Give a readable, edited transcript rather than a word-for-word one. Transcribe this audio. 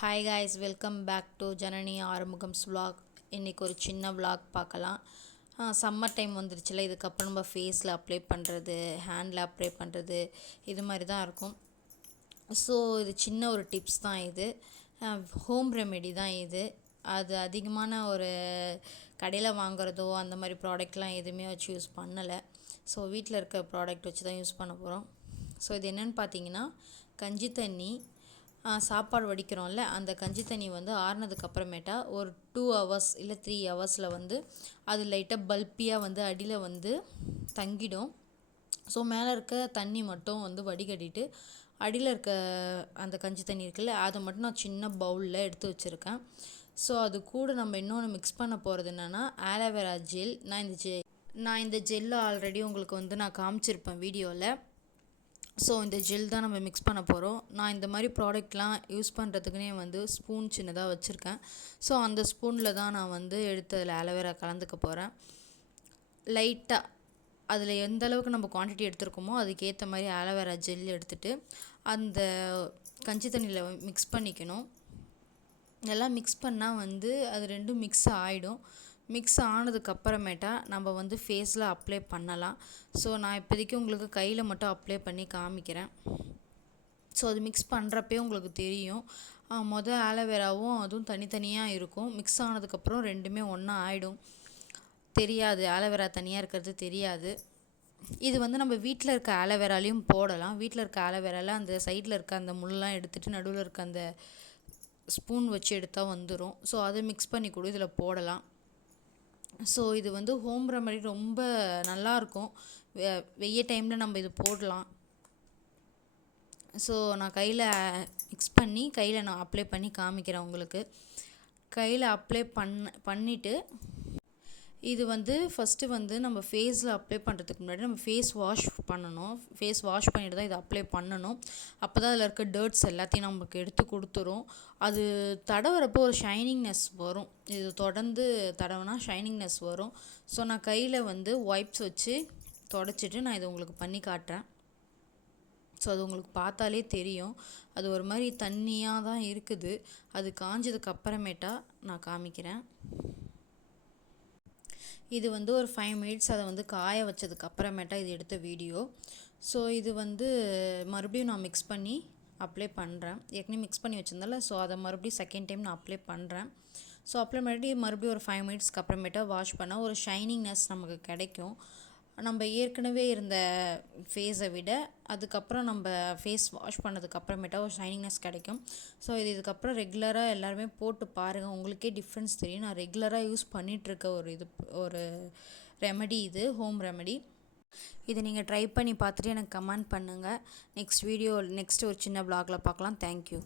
Hi guys, welcome back to Janani Arumugam's vlog. இன்றைக்கி ஒரு சின்ன vlog பார்க்கலாம். சம்மர் டைம் வந்துருச்சுல, இதுக்கப்புறம் நம்ம ஃபேஸில் அப்ளை பண்ணுறது, ஹேண்டில் அப்ளை பண்ணுறது, இது மாதிரி தான் இருக்கும். ஸோ இது சின்ன ஒரு டிப்ஸ் தான் இது. ஹோம் ரெமெடி தான் இது. அது அதிகமான ஒரு கடையில் வாங்குறதோ அந்த மாதிரி ப்ராடக்ட்லாம் எதுவுமே வச்சு யூஸ் பண்ணலை. ஸோ வீட்டில் இருக்க ப்ராடக்ட் வச்சு தான் யூஸ் பண்ண போகிறோம். ஸோ இது என்னென்னு பார்த்தீங்கன்னா, கஞ்சி தண்ணி, சாப்பாடு வடிக்கிறோம்ல, அந்த கஞ்சி தண்ணி வந்து ஆறுனதுக்கப்புறமேட்டா ஒரு 2 ஹவர்ஸ் இல்லை 3 ஹவர்ஸில் வந்து அது லைட்டாக பல்பியாக வந்து அடியில் வந்து தங்கிடும். ஸோ மேலே இருக்க தண்ணி மட்டும் வந்து வடிகட்டிட்டு அடியில் இருக்க அந்த கஞ்சி தண்ணி இருக்குல்ல, அதை மட்டும் நான் சின்ன பவுலில் எடுத்து வச்சுருக்கேன். ஸோ அது கூட நம்ம இன்னொன்று மிக்ஸ் பண்ண போகிறது என்னென்னா ஆலோவேரா ஜெல். நான் இந்த ஜெல்லை ஆல்ரெடி உங்களுக்கு வந்து நான் காமிச்சிருப்பேன் வீடியோவில். ஸோ இந்த ஜெல் தான் நம்ம மிக்ஸ் பண்ண போகிறோம். நான் இந்த மாதிரி ப்ராடக்ட்லாம் யூஸ் பண்ணுறதுக்குனே வந்து ஸ்பூன் சின்னதாக வச்சுருக்கேன். ஸோ அந்த ஸ்பூனில் தான் நான் வந்து எடுத்து அதில் ஆலோவேரா கலந்துக்க போகிறேன். லைட்டாக அதில் எந்த அளவுக்கு நம்ம குவான்டிட்டி எடுத்துருக்கோமோ அதுக்கேற்ற மாதிரி ஆலோவேரா ஜெல் எடுத்துகிட்டு அந்த கஞ்சி தண்ணியில் மிக்ஸ் பண்ணிக்கணும். எல்லாம் மிக்ஸ் பண்ணால் வந்து அது ரெண்டும் மிக்ஸ் ஆகிடும். மிக்ஸ் ஆனதுக்கப்புறமேட்டா நம்ம வந்து ஃபேஸில் அப்ளை பண்ணலாம். ஸோ நான் இப்போதைக்கு உங்களுக்கு கையில் மட்டும் அப்ளை பண்ணி காமிக்கிறேன். ஸோ அது மிக்ஸ் பண்ணுறப்பே உங்களுக்கு தெரியும். ஆலோவேராவும் அதுவும் தனித்தனியாக இருக்கும். மிக்ஸ் ஆனதுக்கப்புறம் ரெண்டுமே ஒன்றா ஆகிடும். தெரியாது, ஆலோவேரா தனியாக இருக்கிறது தெரியாது. இது வந்து நம்ம வீட்டில் இருக்க ஆலோவேராலையும் போடலாம். வீட்டில் இருக்க ஆலோவேராவில் அந்த சைடில் இருக்க அந்த முள்ளெலாம் எடுத்துகிட்டு நடுவில் இருக்க அந்த ஸ்பூன் வச்சு எடுத்தால் வந்துடும். ஸோ அதை மிக்ஸ் பண்ணி கூட இதில் போடலாம். ஸோ இது வந்து ஹோம் ரெமெடி ரொம்ப நல்லாயிருக்கும். வெய்ய டைமில் நம்ம இது போடலாம். ஸோ நான் கையில் மிக்ஸ் பண்ணி கையில் நான் அப்ளை பண்ணி காமிக்கிறேன் உங்களுக்கு. கையில் அப்ளை பண்ணிவிட்டு இது வந்து ஃபஸ்ட்டு வந்து நம்ம ஃபேஸில் அப்ளை பண்ணுறதுக்கு முன்னாடி நம்ம ஃபேஸ் வாஷ் பண்ணணும். ஃபேஸ் வாஷ் பண்ணிட்டு தான் இதை அப்ளை பண்ணணும். அப்போ தான் அதில் இருக்க டர்ட்ஸ் எல்லாத்தையும் நமக்கு எடுத்து கொடுத்துரும். அது தடவுறப்போ ஒரு ஷைனிங்னஸ் வரும். இது தொடர்ந்து தடவுனா ஷைனிங்னஸ் வரும். ஸோ நான் கையில் வந்து வைப்ஸ் வச்சு தொடச்சிட்டு நான் இதை உங்களுக்கு பண்ணி காட்டுறேன். ஸோ அது உங்களுக்கு பார்த்தாலே தெரியும். அது ஒரு மாதிரி தண்ணியாக தான் இருக்குது. அது காஞ்சதுக்கு அப்புறமேட்டா நான் காமிக்கிறேன். இது வந்து ஒரு 5 மினிட்ஸ் அதை வந்து காய வச்சதுக்கு அப்புறமேட்டா இது எடுத்த வீடியோ. ஸோ இது வந்து மறுபடியும் நான் மிக்ஸ் பண்ணி அப்ளை பண்ணுறேன். ஏற்கனவே மிக்ஸ் பண்ணி வச்சுருந்தால, ஸோ அதை மறுபடியும் செகண்ட் டைம் நான் அப்ளை பண்ணுறேன். ஸோ மறுபடியும் ஒரு 5 மினிட்ஸ்க்கு அப்புறமேட்டா வாஷ் பண்ணால் ஒரு ஷைனிங்னஸ் நமக்கு கிடைக்கும். நம்ம ஏற்கனவே இருந்த ஃபேஸை விட அதுக்கப்புறம் நம்ம ஃபேஸ் வாஷ் பண்ணதுக்கப்புறமேட்டா ஒரு ஷைனிங்னஸ் கிடைக்கும். ஸோ இதுக்கப்புறம் ரெகுலராக எல்லாருமே போட்டு பாருங்கள், உங்களுக்கே டிஃப்ரென்ஸ் தெரியும். நான் ரெகுலராக யூஸ் பண்ணிகிட்ருக்க ஒரு ரெமெடி இது, ஹோம் ரெமெடி. இதை நீங்கள் ட்ரை பண்ணி பார்த்துட்டு எனக்கு கமெண்ட் பண்ணுங்கள். நெக்ஸ்ட் ஒரு சின்ன vlogல பார்க்கலாம். தேங்க்யூ.